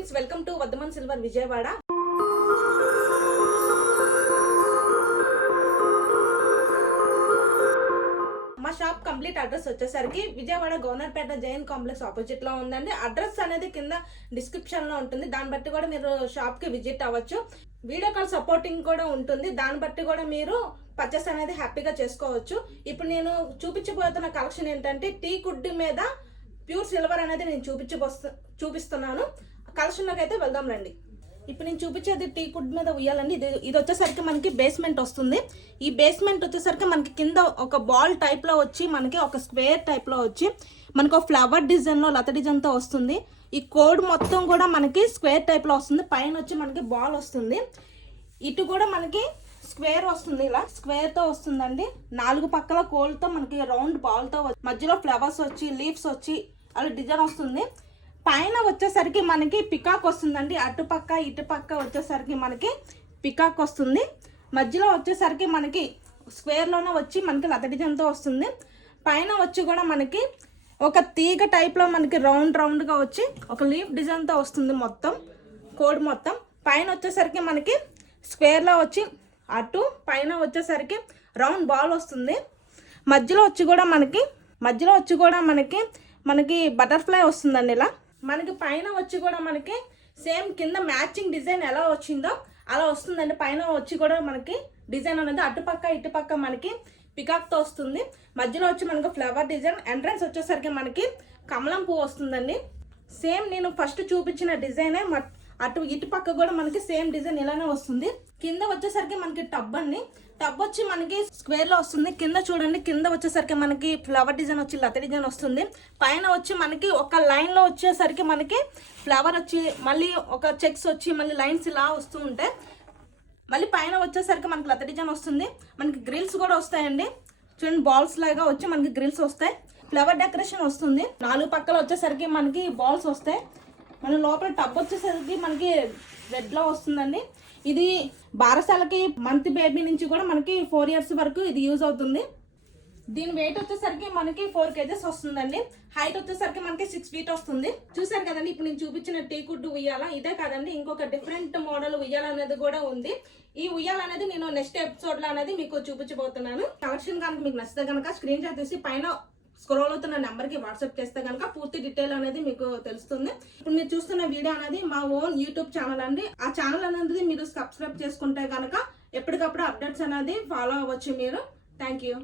Friends, welcome to Vaddaman silver Vijayawada. మా shop complete address వచ్చేసరికి Vijayawada Governorpet Jain complex opposite లో ఉందండి. అడ్రస్ అనేది కింద డిస్క్రిప్షన్ లో ఉంటుంది. దాన్ని బట్టి కూడా మీరు షాప్ కి విజిట్ అవ్వచ్చు. వీడియో కాల్ సపోర్టింగ్ కూడా ఉంటుంది. దాన్ని బట్టి కూడా మీరు పర్చేస్ అనేది హ్యాపీగా చేసుకోవచ్చు. ఇప్పుడు నేను చూపించబోతున్న కలెక్షన్ ఏంటంటే టీ కుడ్ మీద ప్యూర్ సిల్వర్ అనేది నేను చూపిస్తున్నాను. కలెక్షన్లోకి అయితే వెళ్దాం రండి. ఇప్పుడు నేను చూపించేది టీ కుడ్ మీద ఉయ్యాలండి. ఇది వచ్చేసరికి మనకి బేస్మెంట్ వస్తుంది. ఈ బేస్మెంట్ వచ్చేసరికి మనకి కింద ఒక బాల్ టైప్ లో వచ్చి మనకి ఒక స్క్వేర్ టైప్ లో వచ్చి మనకి ఒక ఫ్లవర్ డిజైన్ లో లత డిజైన్ తో వస్తుంది. ఈ కోడ్ మొత్తం కూడా మనకి స్క్వేర్ టైప్ లో వస్తుంది. పైన వచ్చి మనకి బాల్ వస్తుంది. ఇటు కూడా మనకి స్క్వేర్ వస్తుంది. ఇలా స్క్వేర్ తో వస్తుందండి. 4 పక్కల కోల్తో మనకి రౌండ్ బాల్ తో మధ్యలో ఫ్లవర్స్ వచ్చి లీవ్స్ వచ్చి అలా డిజైన్ వస్తుంది. పైన వచ్చేసరికి మనకి పికాక్ వస్తుందండి. అటుపక్క ఇటుపక్క వచ్చేసరికి మనకి పికాక్ వస్తుంది. మధ్యలో వచ్చేసరికి మనకి స్క్వేర్లోనే వచ్చి మనకి లత డిజైన్తో వస్తుంది. పైన వచ్చి కూడా మనకి ఒక తీగ టైప్లో మనకి రౌండ్గా వచ్చి ఒక లీఫ్ డిజైన్తో వస్తుంది. మొత్తం కోడ్ మొత్తం పైన వచ్చేసరికి మనకి స్క్వేర్లో వచ్చి అటు పైన వచ్చేసరికి రౌండ్ బాల్ వస్తుంది. మధ్యలో వచ్చి కూడా మనకి బటర్ఫ్లై వస్తుందండి. ఇలా మనకి పైన వచ్చి కూడా మనకి సేమ్ కింద మ్యాచింగ్ డిజైన్ ఎలా వచ్చిందో అలా వస్తుందండి. పైన వచ్చి కూడా మనకి డిజైన్ అనేది అటుపక్క ఇటుపక్క మనకి పికాక్తో వస్తుంది. మధ్యలో వచ్చి మనకి ఫ్లవర్ డిజైన్. ఎంట్రన్స్ వచ్చేసరికి మనకి కమలం పువ్వు వస్తుందండి. సేమ్ నేను ఫస్ట్ చూపించిన డిజైనే అటు ఇటు పక్క కూడా మనకి సేమ్ డిజైన్ ఇలానే వస్తుంది. కింద వచ్చేసరికి మనకి టబ్ వచ్చి మనకి స్క్వేర్ లో వస్తుంది. కింద చూడండి, కింద వచ్చేసరికి మనకి ఫ్లవర్ డిజైన్ వచ్చి లత డిజైన్ వస్తుంది. పైన వచ్చి మనకి ఒక లైన్ లో వచ్చేసరికి మనకి ఫ్లవర్ వచ్చి మళ్ళీ ఒక చెక్స్ వచ్చి మళ్ళీ లైన్స్ ఇలా వస్తూ ఉంటాయి. మళ్ళీ పైన వచ్చేసరికి మనకి లత డిజైన్ వస్తుంది. మనకి గ్రిల్స్ కూడా వస్తాయండి. చూడండి, బాల్స్ లాగా వచ్చి మనకి గ్రిల్స్ వస్తాయి. ఫ్లవర్ డెకరేషన్ వస్తుంది. 4 పక్కల వచ్చేసరికి మనకి బాల్స్ వస్తాయి. మన లోపల టబ్ వచ్చేసరికి మనకి రెడ్ లో వస్తుందండి. ఇది బారసాలకి మంత్ బేబీ నుంచి కూడా మనకి 4 years వరకు ఇది యూజ్ అవుతుంది. దీని వెయిట్ వచ్చేసరికి మనకి 4 kgs వస్తుందండి. హైట్ వచ్చేసరికి మనకి 6 feet వస్తుంది. చూసారు కదండి, ఇప్పుడు నేను చూపించిన టీ కుడ్ ఉయ్యాల ఇదే కాదండి, ఇంకొక డిఫరెంట్ మోడల్ ఉయ్యాల అనేది కూడా ఉంది. ఈ ఉయ్యాల అనేది నేను నెక్స్ట్ ఎపిసోడ్ లో అనేది మీకు చూపించబోతున్నాను. కలెక్షన్ కనుక మీకు నచ్చితే కనుక స్క్రీన్ షాట్ తీసి పైన స్క్రోల్ అవుతున్న నెంబర్కి వాట్సాప్ చేస్తే కనుక పూర్తి డీటెయిల్ అనేది మీకు తెలుస్తుంది. ఇప్పుడు మీరు చూస్తున్న వీడియో అనేది మా ఓన్ యూట్యూబ్ ఛానల్ అండి. ఆ ఛానల్ అనేది మీరు సబ్స్క్రైబ్ చేసుకుంటే కనుక ఎప్పటికప్పుడు అప్డేట్స్ అనేది ఫాలో అవ్వచ్చు మీరు. Thank you.